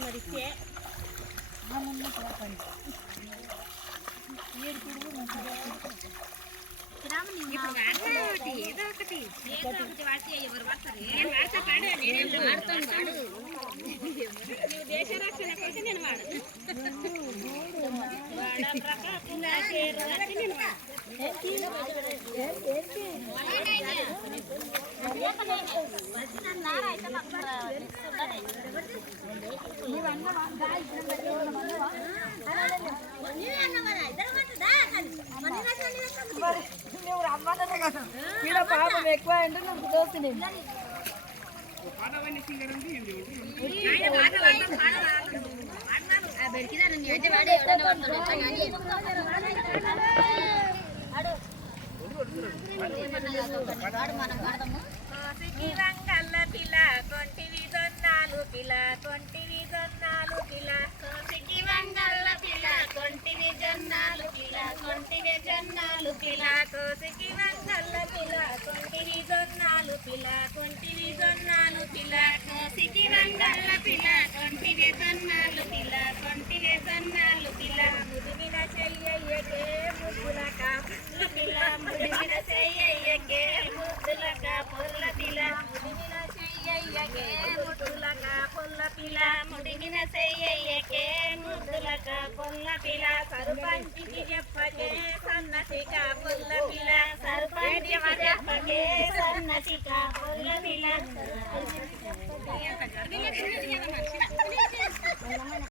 మరి ఏదో ఒకటి వాడితే ఎవరు పడతారు నువ్వు దేశ రక్షణ కోసం నేను వాడు నువ్వు రమ్మంటే కదా ఈడ పాపం ఎక్కువ అంటే నువ్వు దోస్తుంది వంగల్ల పిల్ల కొంటివి జొన్నాలు పిల్ల కొంటివి జొన్నాలు పిల్ల కోసికి వంగల్ల పిల్ల కొంటివి జొన్నాలు పిల్ల కొంటివి జొన్నాలు పిల్ల కోసికి వంగల్ల పిల్ల కొంటివి జొన్నాలు పిల్ల కొంటివి జొన్నాలు పిల్ల కోసికి వంగల్ల పిల్ల కొంటివి జొన్నాలు పిల్ల కొంటివి జొన్నాలు పిల్ల ముదిమిన చెయ్యయ్యకే ముద్దుల కాపుల పిల్ల ముదిమిన చెయ్యయ్యకే ముద్దుల కాపుల పిల్ల ముదిమిన చెయ్యయ్యకే ముద్దుల కాపుల పిల్ల ముదిమిన చెయ్యయ్యకే ముద్దుల కాపుల పిల్ల సర్పంచికి చెప్పకే సన్నసి కాపుల పిల్ల సర్పంచికి చెప్పకే సన్నసి కాపుల పిల్ల